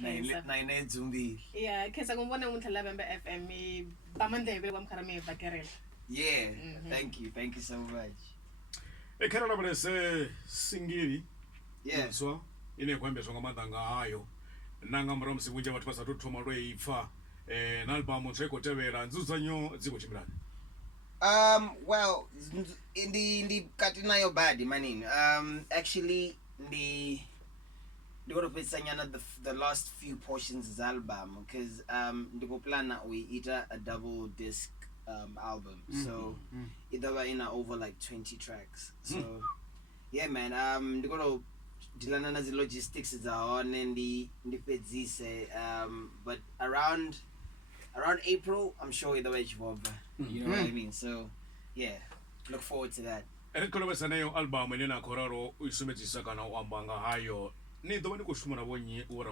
nine zumbi. Yeah, kesa kumbona umuntu la bembe FM bamandlebe kwamkharame bakerela. Yeah. Thank you so much. Ekhana la bese singiri. Yeah. So ine kwembezwa ngamandla ngayo. Nanga mara msibunje bathu basathu thoma lweipfa na album tseko tevera nzuzanyo dziko chimilani. Well, in the Katinayo bad manini. Actually the go to the last few portions of the album because the go plan that we eat a double disc album. So either way in over like 20 tracks. So yeah man, the go to dilana na logistics is on and the pedzise but around April I'm sure either way you know what I mean. So yeah, look forward to that. Ekolo besa nayo album ene na koraro uisumetisa kana wambanga hayo ni ndo bani kushumana bonye ora